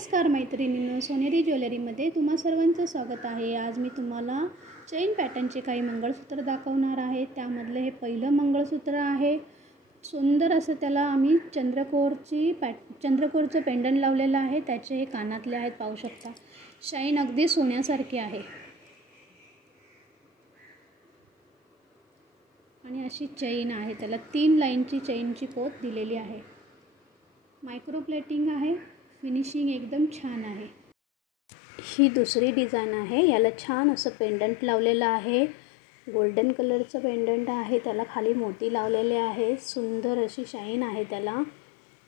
नमस्कार मैत्रिणींनो, सोनेरी ज्वेलरीमध्ये तुम्हा सर्वांचं स्वागत आहे। आज मी तुम्हाला चेन पॅटर्नचे काही मंगळसूत्र दाखवणार आहे। त्यामधले हे पहिलं मंगळसूत्र आहे। सुंदर असं त्याला आम्ही चंद्रकोरचं पेंडंट लावलेलं आहे। त्याचे हे कानातले आहेत, पाहू शकता। शाईन अगदी सोन्यासारखी आहे आणि अशी चेन आहे। त्याला 3 लाईनची चेनची पोत दिलेली आहे। मायक्रो प्लेटिंग आहे। फिनिशिंग एकदम छान आहे। ही दुसरी डिझाइन आहे। याला छान असं पेंडंट लावलेलं आहे। गोल्डन कलरचं पेंडंट आहे। त्याला खाली मोती लावलेले आहे। सुंदर अशी शाईन आहे त्याला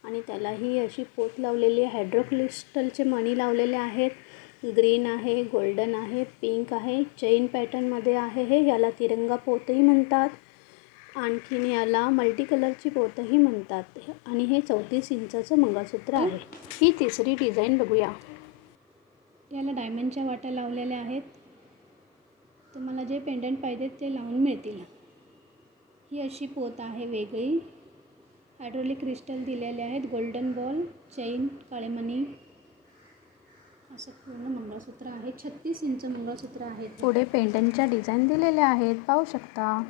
आणि त्यालाही अशी पोत लावलेली आहे। हायड्रो क्रिस्टलचे मणी लावलेले आहेत। ग्रीन आहे, गोल्डन आहे, पिंक आहे। चेन पॅटर्नमध्ये आहे हे। याला तिरंगा पोतही म्हणतात। आणखीन याला मल्टी कलरची पोतही म्हणतात आणि हे 34 इंचाचं मंगळसूत्र आहे। ही तिसरी डिझाइन बघूया। याला डायमंडच्या वाट्या लावलेल्या आहेत। तुम्हाला जे पेंडंट पाहिजे ते लावून मिळतील। ही अशी पोत आहे वेगळी। हायड्रोलिक क्रिस्टल दिलेले आहेत। गोल्डन बॉल, चेन, काळे मणी असं पूर्ण मंगळसूत्र आहे। 36 इंच मंगळसूत्र आहे। पुढे पेंडंटच्या डिझाइन दिलेल्या आहेत, पाहू शकता।